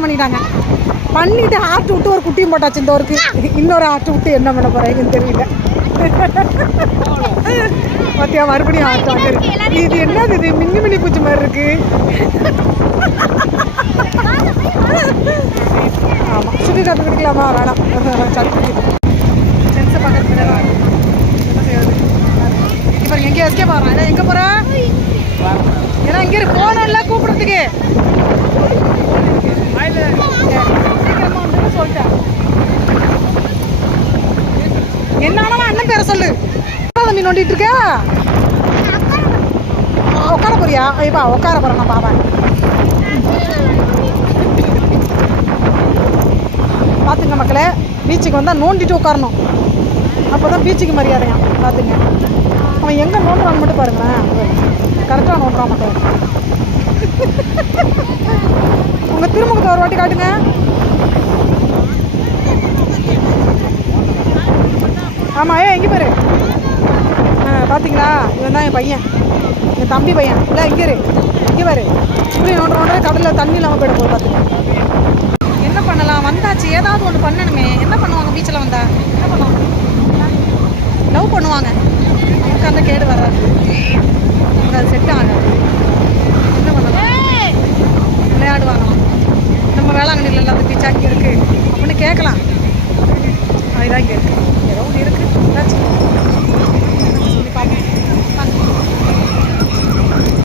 கல்யாணம் பண்ணிட்டாங்க. பண்ணிட்டு ஆட்டு விட்டு ஒரு குட்டியும் போட்டாச்சு. இந்த ஒருக்கு இன்னொரு ஆட்டு விட்டு என்ன பண்ண போகிறேங்கன்னு தெரியல. பார்த்தியா மறுபடியும் ஆட்டு வாங்க. இது என்னது? இது மின்னி மின்னி பூச்சி மாதிரி இருக்கு. ஆமாம், சுற்றி காப்பி குடிக்கலாமா? வேணாம், சளி பிடிக்குது. ஜென்ஸை பார்க்கறது என்ன செய்யறது? இப்போ எங்கேயும் எஸ்கே போகிறான். எங்கே போகிற? ஏன்னா இங்கே போனோம்ல கூப்பிட்றதுக்கு. சீக்கிரமா வந்து சொல்லிட்டேன். என்னாலும் அண்ணன் பேரை சொல்லு. தம்பி நோண்டிட்டு இருக்க. உட்கார போறியா? ஐயப்பா உட்கார போறேன் நான் பாப்பேன். பார்த்துங்க மக்களே, பீச்சுக்கு வந்தால் நோண்டிட்டு உட்காரணும். அப்போ தான் பீச்சுக்கு மரியாதையா. பார்த்துங்க, அவன் எங்கே நோண்டுறான்னு மட்டும் பாருங்களேன். கரெக்டாக நோண்டுறான் மட்டும். உங்கள் திருமுகத்தை ஒரு வாட்டி காட்டுங்க. ஆமாம், எங்கே பாரு. பார்த்தீங்களா, இவன் தான் என் பையன், என் தம்பி பையன். இல்லை இங்கே இங்கே பாரு. இப்படி நோண்டுற கடலில் தண்ணி இல்லாமல் போயிட போகுது. பார்த்துங்க. என்ன பண்ணலாம்? வந்தாச்சு, ஏதாவது ஒன்று பண்ணணுமே. என்ன பண்ணுவாங்க பீச்சில் வந்தா? என்ன பண்ணுவாங்க? லவ் பண்ணுவாங்க. நமக்கு அந்த கேடு வராது, நமக்கு அது செட் ஆகாது. என்ன பண்ணலாம்? விளையாடுவாங்களாம். நம்ம வேளாங்கண்ணியில் எல்லாம் பீச்சா இங்கே இருக்குது அப்படின்னு கேட்கலாம். அதுதான் இங்கே இருக்குது.